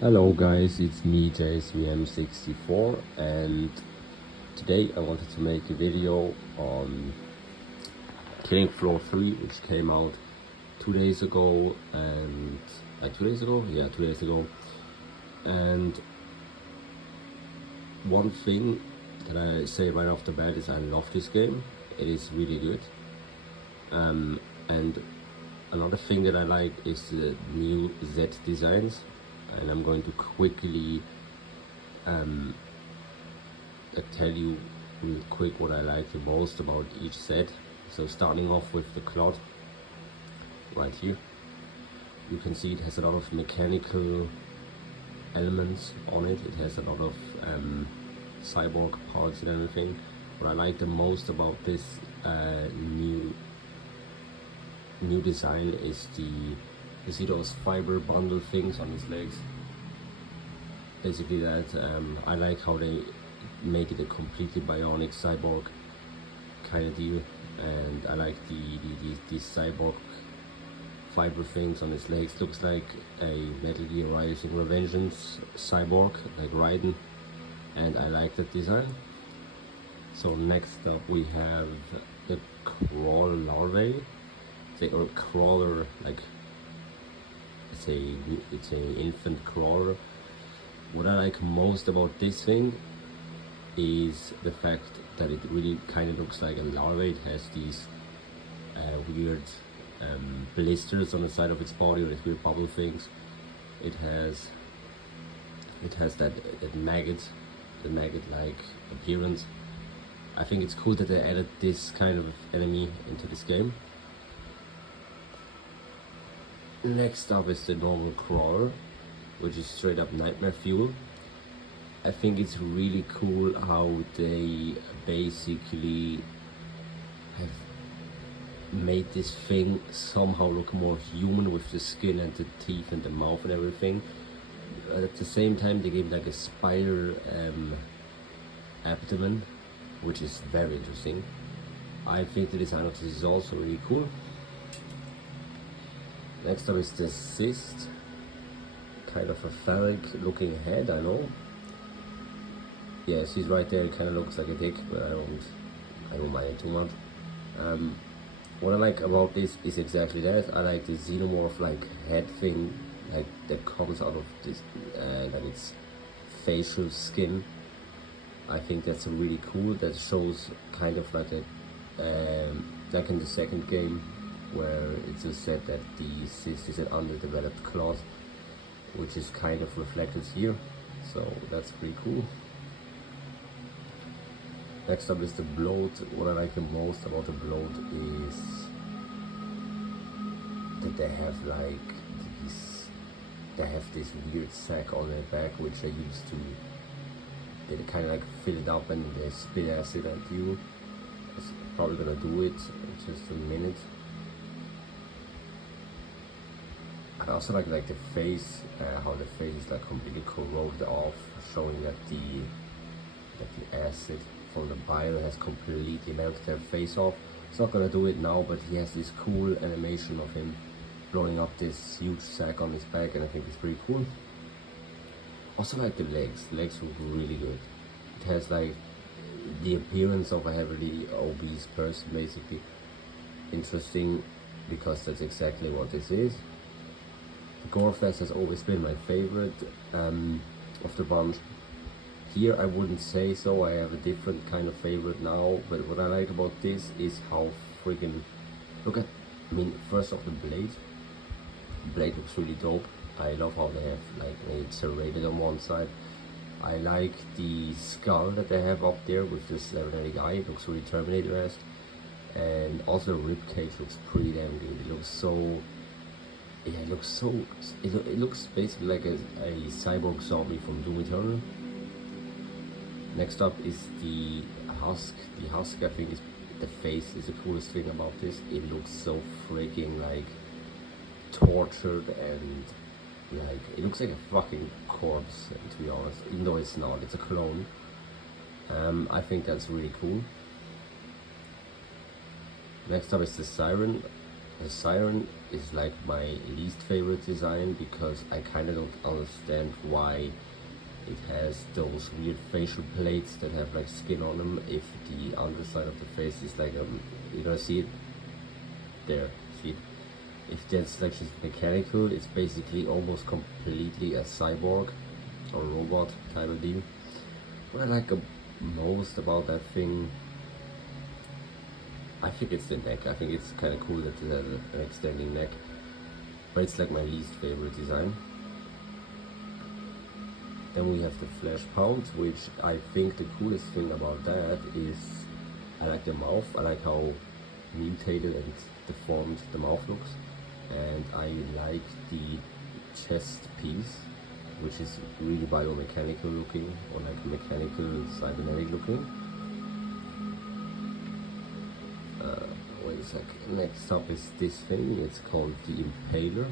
Hello guys, it's me JSVM64 and today I wanted to make a video on Killing Floor 3, which came out 2 days ago and 2 days ago? Yeah, 2 days ago. And one thing that I say right off the bat is I love this game. It is really good. And another thing that I like is the new ZED Designs. And I'm going to quickly tell you real quick what I like the most about each set. So starting off with the cloth right here, you can see it has a lot of mechanical elements on it. It has a lot of cyborg parts and everything. What I like the most about this new design is you see those fiber bundle things on his legs. Basically that, I like how they make it a completely bionic cyborg kind of deal, and I like these cyborg fiber things on his legs. Looks like a Metal Gear Rising Revengeance cyborg, like Raiden, and I like that design. So next up we have the crawler larvae, or crawler, like it's a infant crawler. What I like most about this thing is the fact that it really kind of looks like a larva. It has these weird blisters on the side of its body, or these weird bubble things. It has that maggot-like appearance. I think it's cool that they added this kind of enemy into this game. Next up is the normal crawler, which is straight up nightmare fuel. I think it's really cool how they basically have made this thing somehow look more human with the skin and the teeth and the mouth and everything. At the same time they gave like a spider abdomen, which is very interesting. I think the design of this is also really cool. Next up is the cyst, kind of a phallic looking head, I know. Yes, he's right there, it kind of looks like a dick, but I don't mind it too much. What I like about this is exactly that. I like the xenomorph like head thing, like that comes out of this, like its facial skin. I think that's really cool. That shows kind of like a, like in the second game, where it just said that the cyst is an underdeveloped cloth, which is kind of reflected here, so that's pretty cool. Next up is the bloat. What I like the most about the bloat is that they have this weird sack on their back, which they used to, they kind of like fill it up and they spit acid at you. It's probably gonna do it in just a minute. I also like the face, how the face is like completely corroded off, showing that the acid from the bile has completely melted their face off. It's not gonna do it now, but he has this cool animation of him blowing up this huge sack on his back, and I think it's pretty cool. Also like the legs. The legs look really good. It has like the appearance of a heavily obese person, basically. Interesting, because that's exactly what this is. The Gorefest has always been my favorite of the bunch. Here I wouldn't say so, I have a different kind of favorite now, but what I like about this is how freaking, first off, the blade. The blade looks really dope. I love how they have like it's serrated on one side. I like the skull that they have up there with this cybernetic eye. It looks really Terminator-esque. And also the ribcage looks pretty damn good. It looks so, yeah, it looks basically like a cyborg zombie from Doom Eternal. Next up is the husk. The husk, I think, is the face is the coolest thing about this. It looks so freaking like tortured, and like it looks like a fucking corpse, to be honest, even though it's not, it's a clone. I think that's really cool. Next up is the siren. The siren is like my least favorite design because I kind of don't understand why it has those weird facial plates that have like skin on them. If the underside of the face is like you don't see it there, see it? If that's like just mechanical, it's basically almost completely a cyborg or robot type of deal. What I like most about that thing, I think it's the neck. I think it's kind of cool that it has an extending neck, but it's like my least favorite design. Then we have the flash pound, which I think the coolest thing about that is I like the mouth. I like how mutated and deformed the mouth looks, and I like the chest piece, which is really biomechanical looking, or like mechanical cybernetic looking. Wait a sec. Next up is this thing. It's called the Impaler.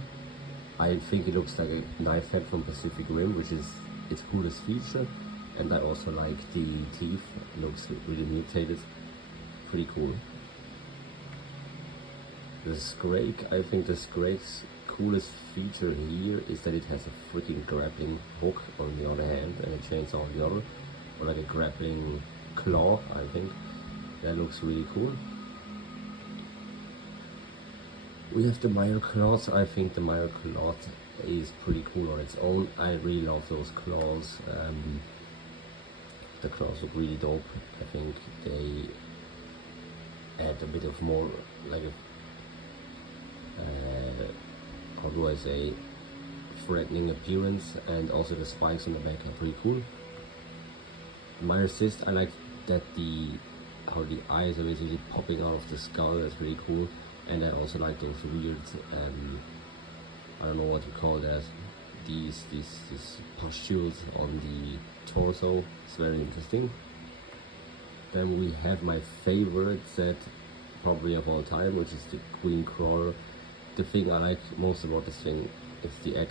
I think it looks like a knife head from Pacific Rim, which is its coolest feature, and I also like the teeth. It looks really mutated, pretty cool. The Scrake, I think the Scrake's coolest feature here is that it has a freaking grappling hook on the other hand and a chainsaw on the other, or like a grappling claw. I think that looks really cool. We have the Meyer claws. I think the Meyer claw is pretty cool on its own. I really love those claws. The claws look really dope. I think they add a bit of more like a how do I say, threatening appearance, and also the spikes on the back are pretty cool. My assist, I like that how the eyes are basically popping out of the skull. That's really cool. And I also like those weird I don't know what you call that, these pustules on the torso. It's very interesting. Then we have my favorite set probably of all time, which is the Queen Crawler. The thing I like most about this thing is the egg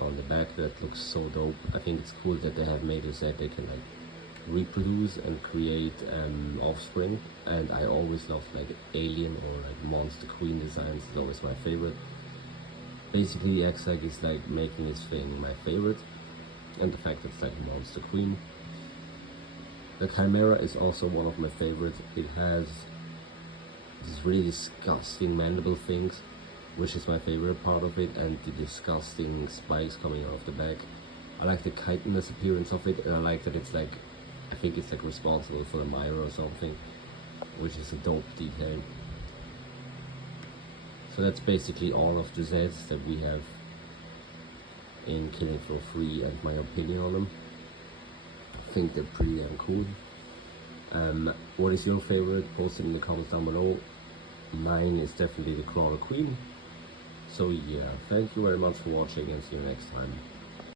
on the back. That looks so dope. I think it's cool that they have made it so that they can like reproduce and create offspring, and I always loved like alien or like monster queen designs. It's always my favorite. Basically the egg is like making this thing my favorite, and the fact that it's like a monster queen. The Chimera is also one of my favorites. It has these really disgusting mandible things, which is my favorite part of it, and the disgusting spikes coming out of the back. I like the chitinous appearance of it, and I like that it's like, I think it's like responsible for the mire or something, which is a dope detail. So that's basically all of the Zeds that we have in Killing Floor 3 and my opinion on them. I think they're pretty damn cool. What is your favorite? Post it in the comments down below. Mine is definitely the Crawler Queen. So yeah, thank you very much for watching, and see you next time.